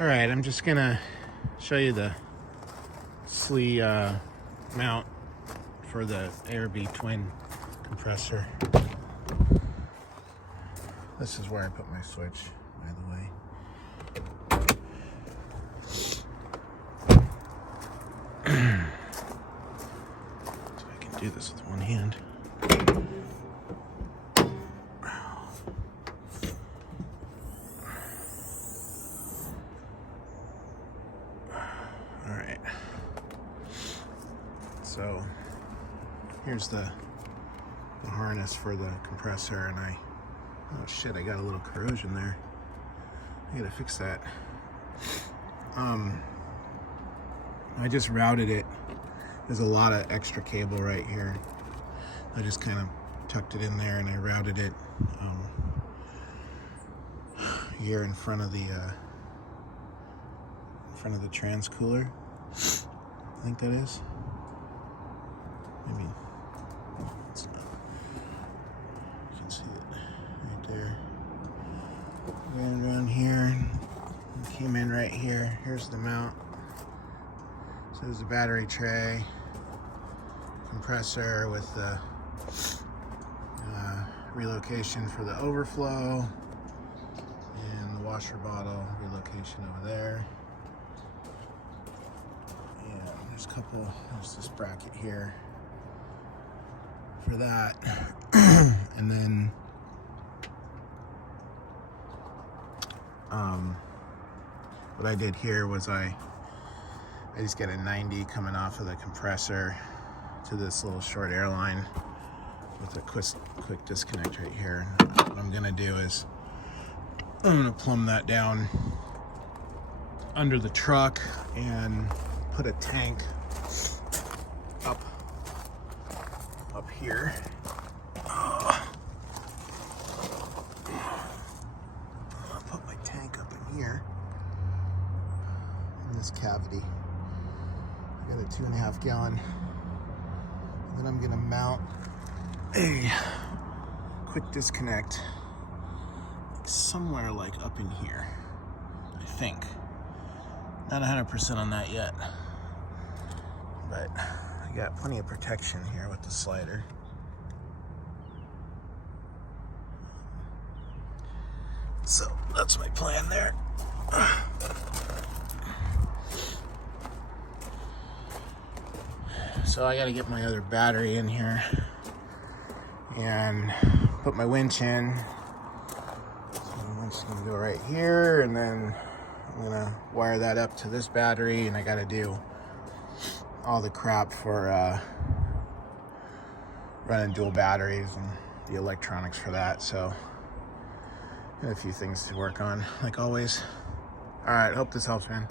All right, I'm just gonna show you the Slee mount for the ARB twin compressor. This is where I put my switch, by the way. So I can do this with one hand. All right. So here's the harness for the compressor, and oh shit, I got a little corrosion there. I gotta fix that. I just routed it. There's a lot of extra cable right here. I just kind of tucked it in there and I routed it here in front of the transcooler. I think that is. Maybe it's not. You can see it right there. Ran around here, came in right here. Here's the mount. So there's a battery tray, compressor with the relocation for the overflow, and the washer bottle relocation over there. And there's this bracket here for that. And then what I did here was I just get a 90 coming off of the compressor to this little short airline with a quick disconnect right here. What I'm gonna do is I'm gonna plumb that down under the truck and put a tank up here. I'll put my tank up in here in this cavity. I got a 2.5 gallon. And then I'm gonna mount a quick disconnect somewhere like up in here, I think. Not 100% on that yet, but I got plenty of protection here with the slider. So that's my plan there. So I gotta get my other battery in here and put my winch in. So the winch is gonna go right here, and then I'm gonna wire that up to this battery, and I gotta do all the crap for running dual batteries and the electronics for that. So I got a few things to work on, like always. All right, hope this helps, man.